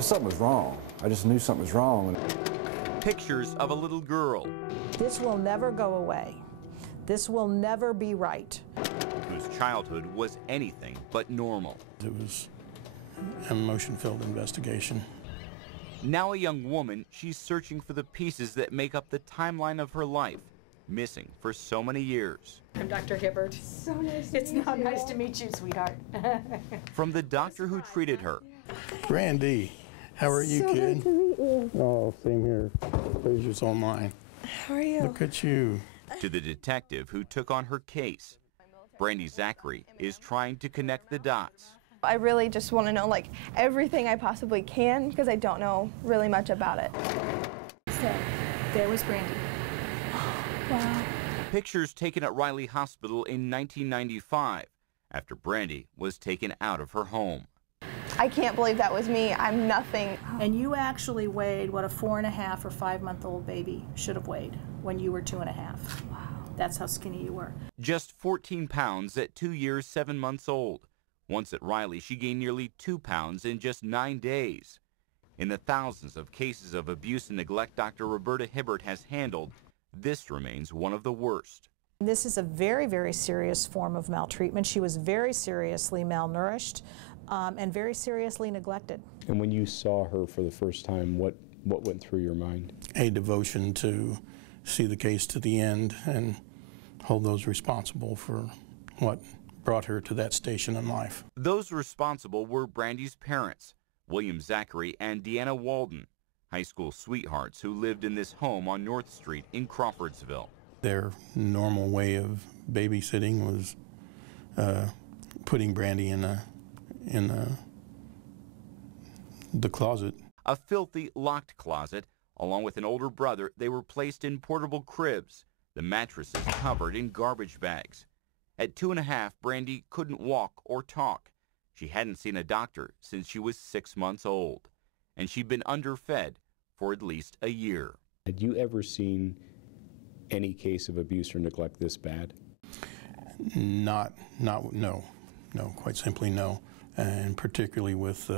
Something was wrong. I just knew something was wrong. Pictures of a little girl. This will never go away. This will never be right. Whose childhood was anything but normal. It was an emotion-filled investigation. Now a young woman, she's searching for the pieces that make up the timeline of her life, missing for so many years. I'm Dr. Hibbert. So nice to It's meet not you. nice to meet you, sweetheart. From the doctor who treated her. Brandy, how are you, kid? Good to meet you. Oh, same here. Pleasure's all mine. How are you? Look at you. To the detective who took on her case. Brandy Zachary is trying to connect the dots. I really just want to know like everything I possibly can because I don't know really much about it. So, there was Brandy. Wow. Pictures taken at Riley Hospital in 1995 after Brandy was taken out of her home. I can't believe that was me. I'm nothing. And you actually weighed what a 4.5 or 5-month-old baby should have weighed when you were 2.5. Wow. That's how skinny you were. Just 14 pounds at 2 years, 7 months old. Once at Riley, she gained nearly 2 pounds in just 9 days. In the thousands of cases of abuse and neglect Dr. Roberta Hibbert has handled, this remains one of the worst. This is a very, very serious form of maltreatment. She was very seriously malnourished and very seriously neglected. And when you saw her for the first time, what went through your mind? A devotion to see the case to the end and hold those responsible for what brought her to that station in life. Those responsible were Brandy's parents, William Zachary and Deanna Walden, high school sweethearts who lived in this home on North Street in Crawfordsville. Their normal way of babysitting was putting Brandy in the closet. A filthy, locked closet. Along with an older brother, they were placed in portable cribs, the mattresses covered in garbage bags. At 2.5, Brandy couldn't walk or talk. She hadn't seen a doctor since she was 6 months old, and she'd been underfed for at least a year. Had you ever seen any case of abuse or neglect this bad? No, quite simply no, and particularly with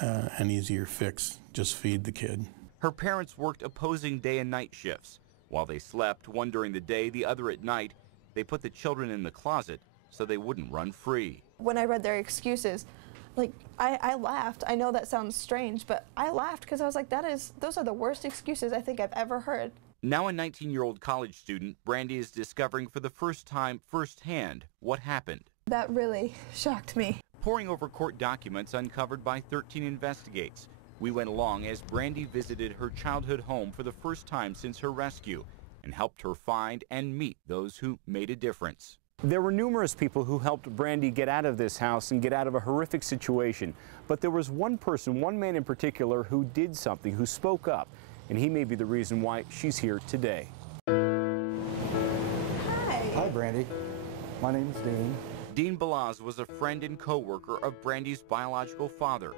an easier fix, just feed the kid. Her parents worked opposing day and night shifts. While they slept, one during the day, the other at night, they put the children in the closet so they wouldn't run free. When I read their excuses, like I laughed. I know that sounds strange, but I laughed because I was like, those are the worst excuses I think I've ever heard. Now a 19-year-old college student, Brandy is discovering for the first time firsthand what happened. That really shocked me. Poring over court documents uncovered by 13 Investigates, we went along as Brandy visited her childhood home for the first time since her rescue and helped her find and meet those who made a difference. There were numerous people who helped Brandy get out of this house and get out of a horrific situation. But there was one person, one man in particular, who did something, who spoke up. And he may be the reason why she's here today. Hi. Hi, Brandy. My name's Dean. Dean Balaz was a friend and co-worker of Brandy's biological father.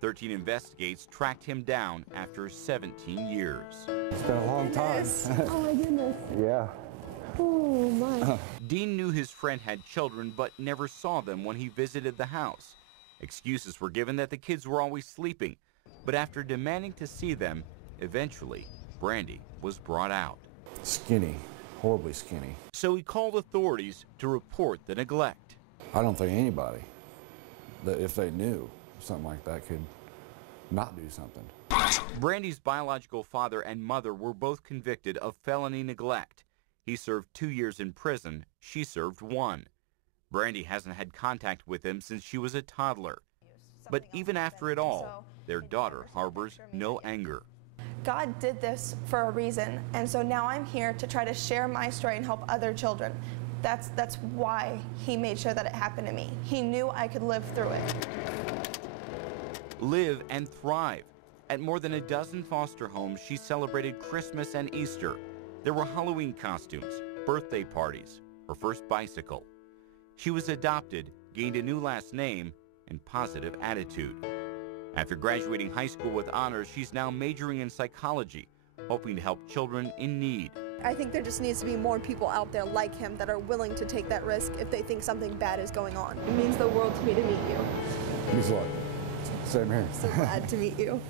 13 Investigates tracked him down after 17 years. It's been a long time. Oh my goodness. Yeah. Oh my. Dean knew his friend had children but never saw them when he visited the house. Excuses were given that the kids were always sleeping, but after demanding to see them, eventually Brandy was brought out. Skinny, horribly skinny. So he called authorities to report the neglect. I don't think anybody, that if they knew something like that, could not do something. Brandy's biological father and mother were both convicted of felony neglect. He served 2 years in prison, she served 1. Brandy hasn't had contact with him since she was a toddler. But even after it all, their daughter harbors no anger. God did this for a reason, and so now I'm here to try to share my story and help other children. That's why he made sure that it happened to me. He knew I could live through it. Live and thrive. At more than a dozen foster homes, she celebrated Christmas and Easter. There were Halloween costumes, birthday parties, her first bicycle. She was adopted, gained a new last name, and positive attitude. After graduating high school with honors, she's now majoring in psychology, hoping to help children in need. I think there just needs to be more people out there like him that are willing to take that risk if they think something bad is going on. It means the world to me to meet you. Means what? Same here. So glad to meet you.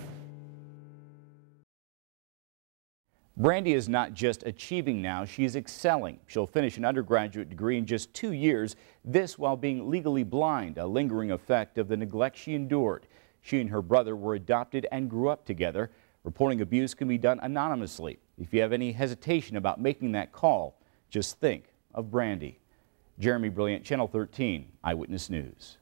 Brandy is not just achieving now, she is excelling. She'll finish an undergraduate degree in just 2 years, this while being legally blind, a lingering effect of the neglect she endured. She and her brother were adopted and grew up together. Reporting abuse can be done anonymously. If you have any hesitation about making that call, just think of Brandy. Jeremy Brilliant, Channel 13 Eyewitness News.